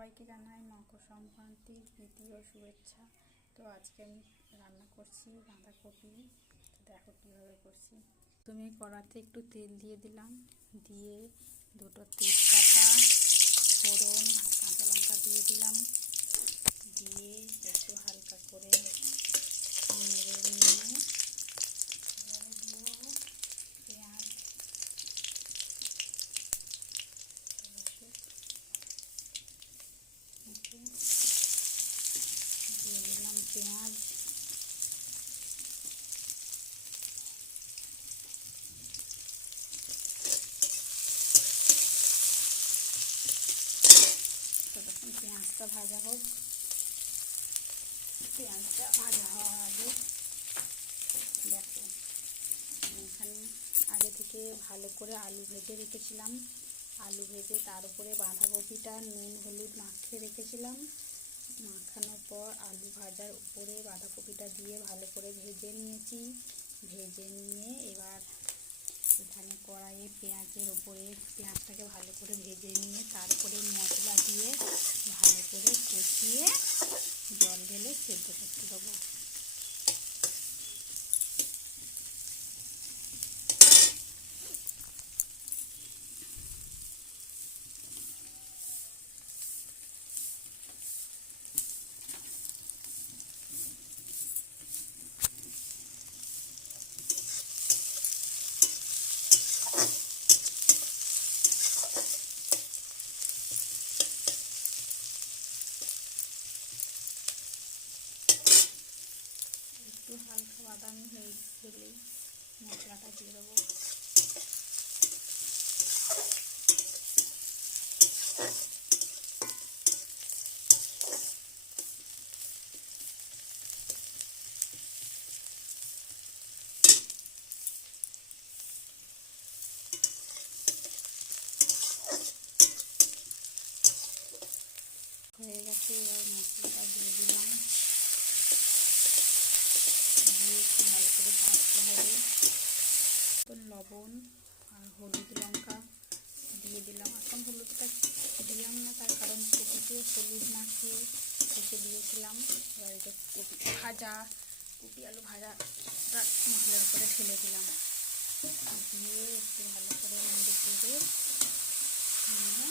সবাইকে জানাই মকর সংক্রান্তির প্রীতি ও শুভেচ্ছা। তো আজকে আমি রান্না করছি বাঁধাকপি। তো দেখো কীভাবে করছি। তুমি কড়াতে একটু তেল দিয়ে দিলাম, দিয়ে দুটো তেজপাতা, ফোড়ন আর কাঁচা লঙ্কা দিয়ে দিলাম, দিয়ে একটু হালকা করে নেড়ে নিয়ে পেঁয়াজ, দিয়ে দিলাম পেঁয়াজ, ততক্ষণ পেঁয়াজটা ভাজা হোক। পেঁয়াজটা ভাজা হওয়ার আগে দেখো এখানে আগে থেকে ভালো করে আলু ভেজে রেখেছিলাম। আলু ভেজে তার উপরে বাঁধাকপিটা নুন হলুদ মাখিয়ে রেখেছিলাম। মাখানোর পর আলু ভাজার উপরে বাঁধাকপিটা দিয়ে ভালো করে ভেজে নিয়েছি। ভেজে নিয়ে এবার এখানে কড়াইয়ে পেঁয়াজের উপরে পেঁয়াজটাকে ভালো করে ভেজে নিয়ে তারপরে মশলা দিয়ে ভালো করে কষিয়ে জল ঢেলে সেদ্ধ করতে দেবো। একটু হালকা বাদামি হয়ে গেলেই মশলাটা দিয়ে দেবো। হয়ে গেছে, এবার মশলাটা দিয়ে দিলাম, দিয়ে একটু ভালো করে ভাজতে হবে। লবণ আর হলুদ লঙ্কা দিয়ে দিলাম। এখন হলুদটা দিলাম না, তার কারণ কপিতে হলুদ মাখিয়ে রেখে দিয়েছিলাম। এবার এটা কপি আলু ভাজাটা মশলার উপরে ঢেলে দিলাম, দিয়ে একটু ভালো করে নেড়ে চেড়ে নিয়ে